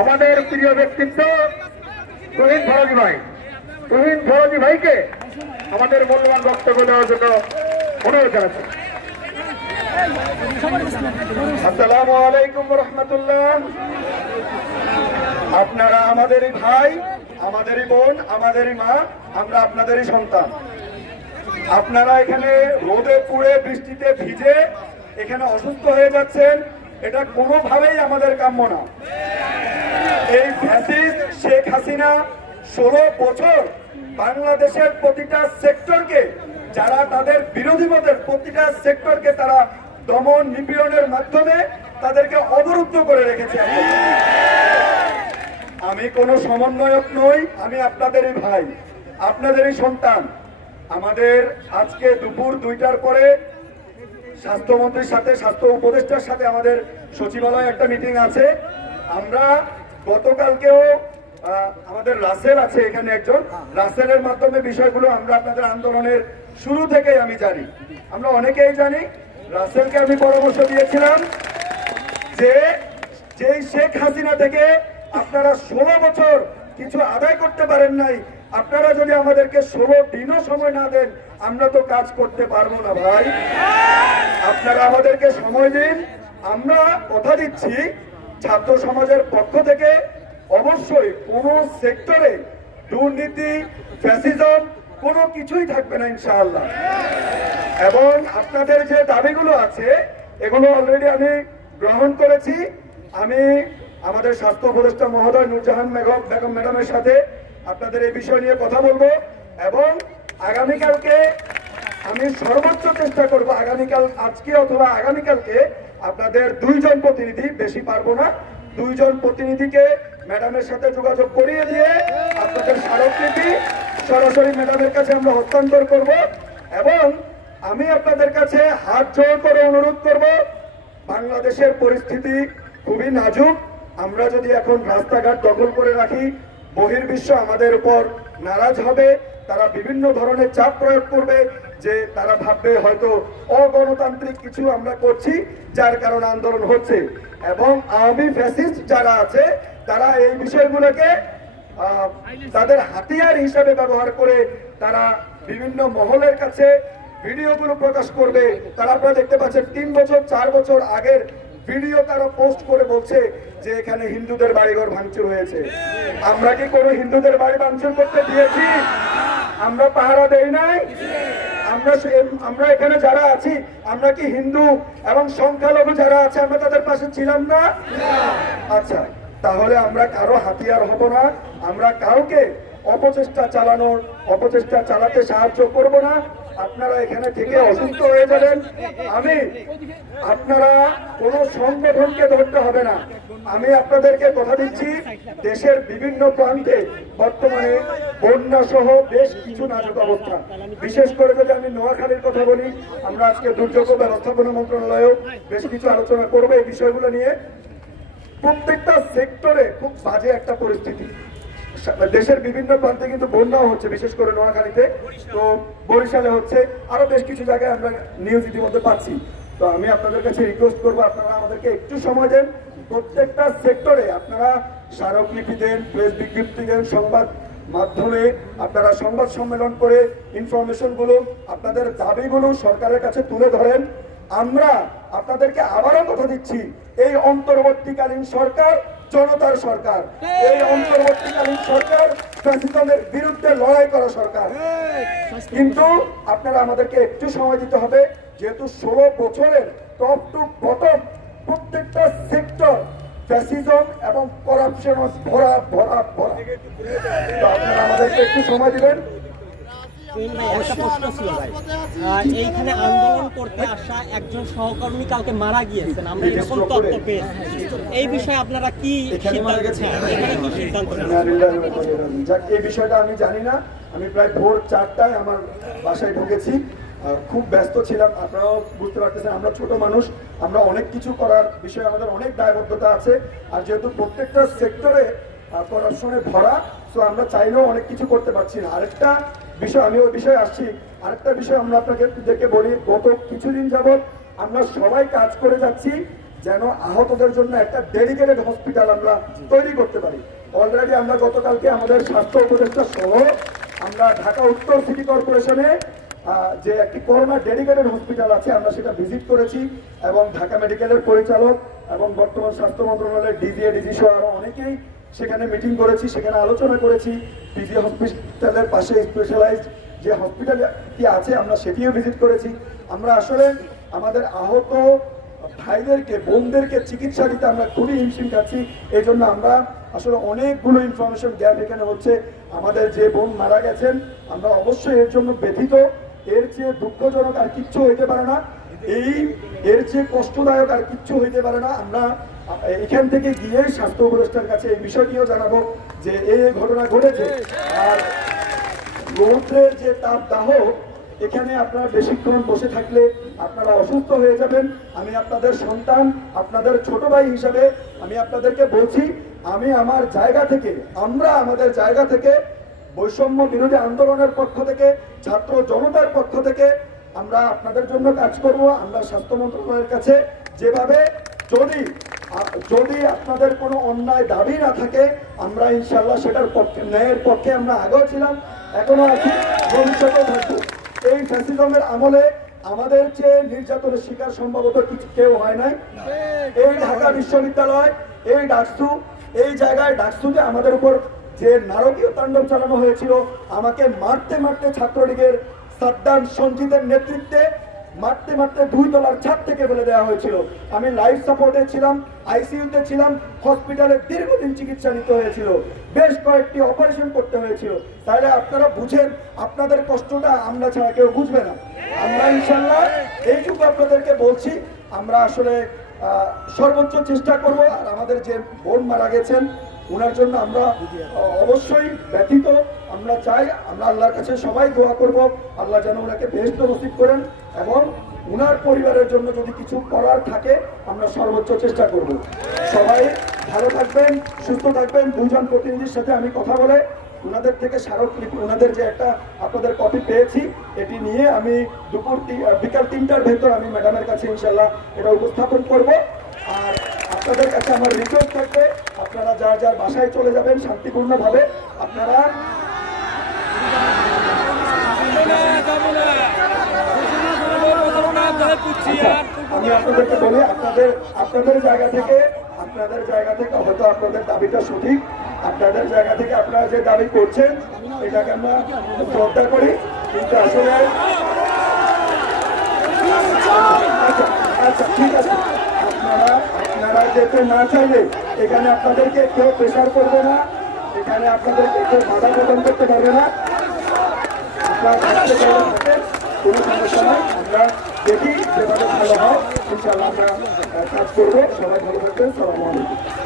আমাদের প্রিয় ব্যক্তিত্ব শহীদ ফরজি ভাই। শহীদ ফরজি ভাইকে আমাদের মূল্যবান বক্তব্য দেওয়ার জন্য অনুরোধ জানাচ্ছি। আসসালামু আলাইকুম রহমতুল্লাহ আপনারা আমাদেরই ভাই, আমাদেরই বোন, আমাদেরই মা, আমরা আপনাদেরই সন্তান। আপনারা এখানে রোদে পুড়ে বৃষ্টিতে ভিজে এখানে অসুস্থ হয়ে যাচ্ছেন, এটা কোনোভাবেই আমাদের কাম্য না। ফ্যাসিস্ট শেখ হাসিনা ষোলো বছর বাংলাদেশের প্রতিটা সেক্টরকে, যারা তাদের বিরোধী মতের প্রতিটা সেক্টরকে তারা দমন নিপীড়নের মাধ্যমে তাদেরকে অবরুদ্ধ করে রেখেছে। আমি কোনো সমন্বয়ক নই, আমি আপনাদেরই ভাই, আপনাদেরই সন্তান। আমাদের আজকে দুপুর দুইটার পরে স্বাস্থ্যমন্ত্রীর সাথে, স্বাস্থ্য উপদেষ্টার সাথে আমাদের সচিবালয়ে একটা মিটিং আছে। আমরা গতকালকেও আমাদের রাসেল আছে এখানে একজন। রাসেলের মাধ্যমে বিষয়গুলো আমরা আপনাদের আন্দোলনের শুরু থেকেই আমি জানি। আমরা অনেকেই জানি, রাসেলকে আমি পরামর্শ দিয়েছিলাম যে, যেই শেখ হাসিনা থেকে আপনারা ষোলো বছর কিছু আদায় করতে পারেন নাই, আপনারা যদি আমাদেরকে ষোলো দিনও সময় না দেন, আমরা তো কাজ করতে পারব না ভাই। আপনারা আমাদেরকে সময় দিন, আমরা কথা দিচ্ছি ছাত্র সমাজের পক্ষ থেকে অবশ্যই কোন সেক্টরে দুর্নীতি, ফ্যাসিজম, কোনো কিছুই থাকবে না, ইনশাআল্লাহ। এবং আপনাদের যে দাবিগুলো আছে, এগুলো অলরেডি আমি গ্রহণ করেছি। আমি আমাদের স্বাস্থ্য উপদেষ্টা মহোদয় নূরজাহান বেগম বেগম ম্যাডামের সাথে আপনাদের এই বিষয় নিয়ে কথা বলব। এবং আগামীকালকে আমি সর্বোচ্চ চেষ্টা করব, আগামীকাল আজকে অথবা আগামীকালকে আপনাদের দুইজন প্রতিনিধি, বেশি পারব না, দুইজন প্রতিনিধিকে ম্যাডামের সাথে যোগাযোগ করিয়ে দিয়ে আপনাদের স্মারকলিপি সরাসরি ম্যাডামের কাছে আমরা হস্তান্তর করব এবং আমি আপনাদের কাছে হাত জোর করে অনুরোধ করব, বাংলাদেশের পরিস্থিতি খুবই নাজুক। আমরা যদি এখন রাস্তাঘাট দখল করে রাখি, বহির্বিশ্ব আমাদের উপর নারাজ হবে। তারা বিভিন্ন ধরনের চাপ প্রয়োগ করবে যে তারা ভাববে হয়তো অগণতান্ত্রিক কিছু আমরা করছি, যার কারণে আন্দোলন হচ্ছে। এবং আওয়ামী ফ্যাসিস্ট যারা আছে, তারা এই বিষয়গুলোকে তাদের হাতিয়ার হিসাবে ব্যবহার করে তারা বিভিন্ন মহলের কাছে ভিডিওগুলো প্রকাশ করবে। তারা আপনারা দেখতে পাচ্ছেন, তিন বছর, চার বছর আগের ভিডিও তারা পোস্ট করে বলছে যে এখানে হিন্দুদের বাড়িঘর ভাঙচুর হয়েছে। আমরা কি কোনো হিন্দুদের বাড়ি ভাঙচুর করতে দিয়েছি? আমরা পাহারা দেই নাই? আমরা আমরা এখানে যারা আছি আমরা কি হিন্দু এবং সংখ্যালঘু যারা আছে আমরা তাদের পাশে ছিলাম না। আচ্ছা তাহলে আমরা কারও হাতিয়ার হব না? আমরা কাউকে অপচেষ্টা চালানোর, অপচেষ্টা চালাতে সাহায্য করব না। আপনারা এখানে থেকে অসুস্থ হয়ে যাবেন। আমি, আপনারা কোনো সংগঠনকে ধরতে হবে না। আমি আপনাদেরকে কথা দিচ্ছি, দেশের বিভিন্ন প্রান্তে বর্তমানে বন্যা সহ বেশ কিছু নাজুক অবস্থা। বিশেষ করে যদি আমি নোয়াখালীর কথা বলি, আমরা আজকে দুর্যোগ ব্যবস্থাপনা মন্ত্রণালয়েও বেশ কিছু আলোচনা করব এই বিষয়গুলো নিয়ে। প্রত্যেকটা সেক্টরে খুব বাজে একটা পরিস্থিতি। দেশের বিভিন্ন প্রান্তে কিন্তু বন্যাও হচ্ছে, বিশেষ করে নোয়াখালীতে। তো বরিশালে হচ্ছে আরও বেশ কিছু জায়গায় আমরা নিউজ ইতিমধ্যে পাচ্ছি। তো আমি আপনাদের কাছে রিকোয়েস্ট করব, আপনারা আমাদেরকে একটু সময় দেন। প্রত্যেকটা সেক্টরে আপনারা স্মারকলিপি দেন প্রেস বিজ্ঞপ্তি দেন, সংবাদ মাধ্যমে আপনারা সংবাদ সম্মেলন করে ইনফরমেশনগুলো আপনাদের দাবিগুলো সরকারের কাছে তুলে ধরেন। আমরা আপনাদেরকে আবারও কথা দিচ্ছি, এই অন্তর্বর্তীকালীন সরকার জনতার সরকার। এই অন্তর্বর্তীকালীন সরকার ফ্যাসিজমের বিরুদ্ধে লড়াই করা সরকার। কিন্তু আপনারা আমাদেরকে একটু সময় দিতে হবে, যেহেতু ষোলো বছরের টপ টু বটম প্রত্যেকটা সেক্টর ফ্যাসিজম এবং করাপশন ভরা ভরা ভরা। আপনারা আমাদেরকে একটু সময় দিবেন। একটা প্রশ্ন ছিল ভাই। এইখানে আন্দোলন করতে আসা একজন সহকর্মী কালকে মারা গিয়েছেন আমরা এরকম তথ্য পেয়েছি। এই বিষয়ে আপনারা কি সিদ্ধান্ত হ্যাঁ, এখানে কি সিদ্ধান্ত এই বিষয়টা আমি জানি না। আমি প্রায় ভোর চারটায় আমার বাসায় ঢুকেছি। খুব ব্যস্ত ছিলাম। আপনারাও বুঝতে পারতেছেন আমরা ছোট মানুষ। আমরা অনেক কিছু করার বিষয়ে আমাদের অনেক দায়বদ্ধতা আছে। আর যেহেতু প্রত্যেকটা সেক্টরে করাপশনে ভরা তো আমরা চাইলেও অনেক কিছু করতে পারছি না। আরেকটা বিষয় আমি ওই বিষয়ে আসছি। আরেকটা বিষয় আমরা আপনাদেরকে বলি, গত কিছুদিন যাবৎ আমরা সবাই কাজ করে যাচ্ছি যেন আহতদের জন্য একটা ডেডিকেটেড হসপিটাল আমরা তৈরি করতে পারি। অলরেডি আমরা গতকালকে আমাদের স্বাস্থ্য উপদেষ্টা সহ আমরা ঢাকা উত্তর সিটি কর্পোরেশনে যে একটি করোনা ডেডিকেটেড হসপিটাল আছে, আমরা সেটা ভিজিট করেছি এবং ঢাকা মেডিকেলের পরিচালক এবং বর্তমান স্বাস্থ্য মন্ত্রণালয়ের ডিজিএ ডিজি সহ আরও অনেকেই সেখানে মিটিং করেছি, সেখানে আলোচনা করেছি। পিজি হসপিটালের পাশে স্পেশালাইজড যে হসপিটাল কি আছে, আমরা সেটিও ভিজিট করেছি। আমরা আসলে আমাদের আহত ভাইদেরকে, বোনদেরকে চিকিৎসা দিতে আমরা খুবই হিমশিম খাচ্ছি। এই জন্য আমরা আসলে অনেকগুলো ইনফরমেশন গ্যাপ এখানে হচ্ছে। আমাদের যে বোন মারা গেছেন, আমরা অবশ্যই এর জন্য ব্যথিত। এর চেয়ে দুঃখজনক আর কিচ্ছু হইতে পারে না। এই এর চেয়ে কষ্টদায়ক আর কিচ্ছু হইতে পারে না। আমরা এখান থেকে গিয়ে স্বাস্থ্য উপদেষ্টার কাছে এই বিষয়টিও জানাব যে এই ঘটনা ঘটেছে। আর রৌদ্রের যে তাপ দাহ, এখানে আপনারা বেশিক্ষণ বসে থাকলে আপনারা অসুস্থ হয়ে যাবেন। আমি আপনাদের সন্তান, আপনাদের ছোট ভাই হিসাবে আমি আপনাদেরকে বলছি, আমি আমার জায়গা থেকে, আমরা আমাদের জায়গা থেকে, বৈষম্য বিরোধী আন্দোলনের পক্ষ থেকে, ছাত্র জনতার পক্ষ থেকে, আমরা আপনাদের জন্য কাজ করব। আমরা স্বাস্থ্য মন্ত্রণালয়ের কাছে যেভাবে যদি যদি আপনাদের কোনো অন্যায় দাবি না থাকে, আমরা ইনশাল্লাহ সেটার পক্ষে, ন্যায়ের পক্ষে আমরা আগেও ছিলাম এখনও আছি, ভবিষ্যতেও থাকব। এই ফ্যাসিজমের আমলে আমাদের চেয়ে নির্যাতনের শিকার সম্ভবত কিছু কেউ হয় নাই। এই ঢাকা বিশ্ববিদ্যালয়, এই ডাকসু, এই জায়গায় ডাকসুতে আমাদের উপর যে নারকীয় তাণ্ডব চালানো হয়েছিল, আমাকে মারতে মারতে ছাত্রলীগের সাদ্দাম সঞ্জিতের নেতৃত্বে মারতে মারতে দুই তলার ছাদ থেকে ফেলে দেওয়া হয়েছিল। আমি লাইফ সাপোর্টে ছিলাম আইসিইউতে ছিলাম হসপিটালে দীর্ঘদিন চিকিৎসা নিতে হয়েছিল। বেশ কয়েকটি অপারেশন করতে হয়েছিল। তাহলে আপনারা বুঝেন, আপনাদের কষ্টটা আমরা ছাড়া কেউ বুঝবে না। আমরা ইনশাল্লাহ এইটুকু আপনাদেরকে বলছি, আমরা আসলে সর্বোচ্চ চেষ্টা করব। আর আমাদের যে বোন মারা গেছেন ওনার জন্য আমরা অবশ্যই ব্যথিত। আমরা চাই, আমরা আল্লাহর কাছে সবাই দোয়া করব। আল্লাহ যেন ওনাকে বেহেস্ত নসিব করেন এবং ওনার পরিবারের জন্য যদি কিছু করার থাকে, আমরা সর্বোচ্চ চেষ্টা করব। সবাই ভালো থাকবেন, সুস্থ থাকবেন। দুজন প্রতিনিধির সাথে আমি কথা বলে ওনাদের থেকে স্মারকলিপি ওনাদের যে একটা আপনাদের কপি পেয়েছি, এটি নিয়ে আমি দুপুর বিকাল তিনটার ভেতর আমি ম্যাডামের কাছে ইনশাল্লাহ এটা উপস্থাপন করব। আর আপনাদের কাছে আমার রিকোয়েস্ট থাকবে আপনারা যার যার বাসায় চলে যাবেন শান্তিপূর্ণভাবে আপনারা আচ্ছা, আমি আপনাদেরকে বলি আপনাদের আপনাদের জায়গা থেকে আপনাদের জায়গা থেকে হয়তো আপনাদের দাবিটা সঠিক আপনাদের জায়গা থেকে আপনারা যে দাবি করছেন এটাকে আমরা শ্রদ্ধা করি কিন্তু আসলে আচ্ছা আচ্ছা ঠিক আছে। আপনারা আপনারা যেতে না চাইলে এখানে আপনাদেরকে কেউ প্রেশার করবে না, এখানে আপনাদেরকে কেউ বাধা প্রদান করতে পারবে না। কোনো সমস্যা নয় আমরা দেখি যেভাবে ভালো হয়। ইনশাল্লাহ আমরা কাজ করব। সবাই ভালো থাকবেন। সালামালাইকুম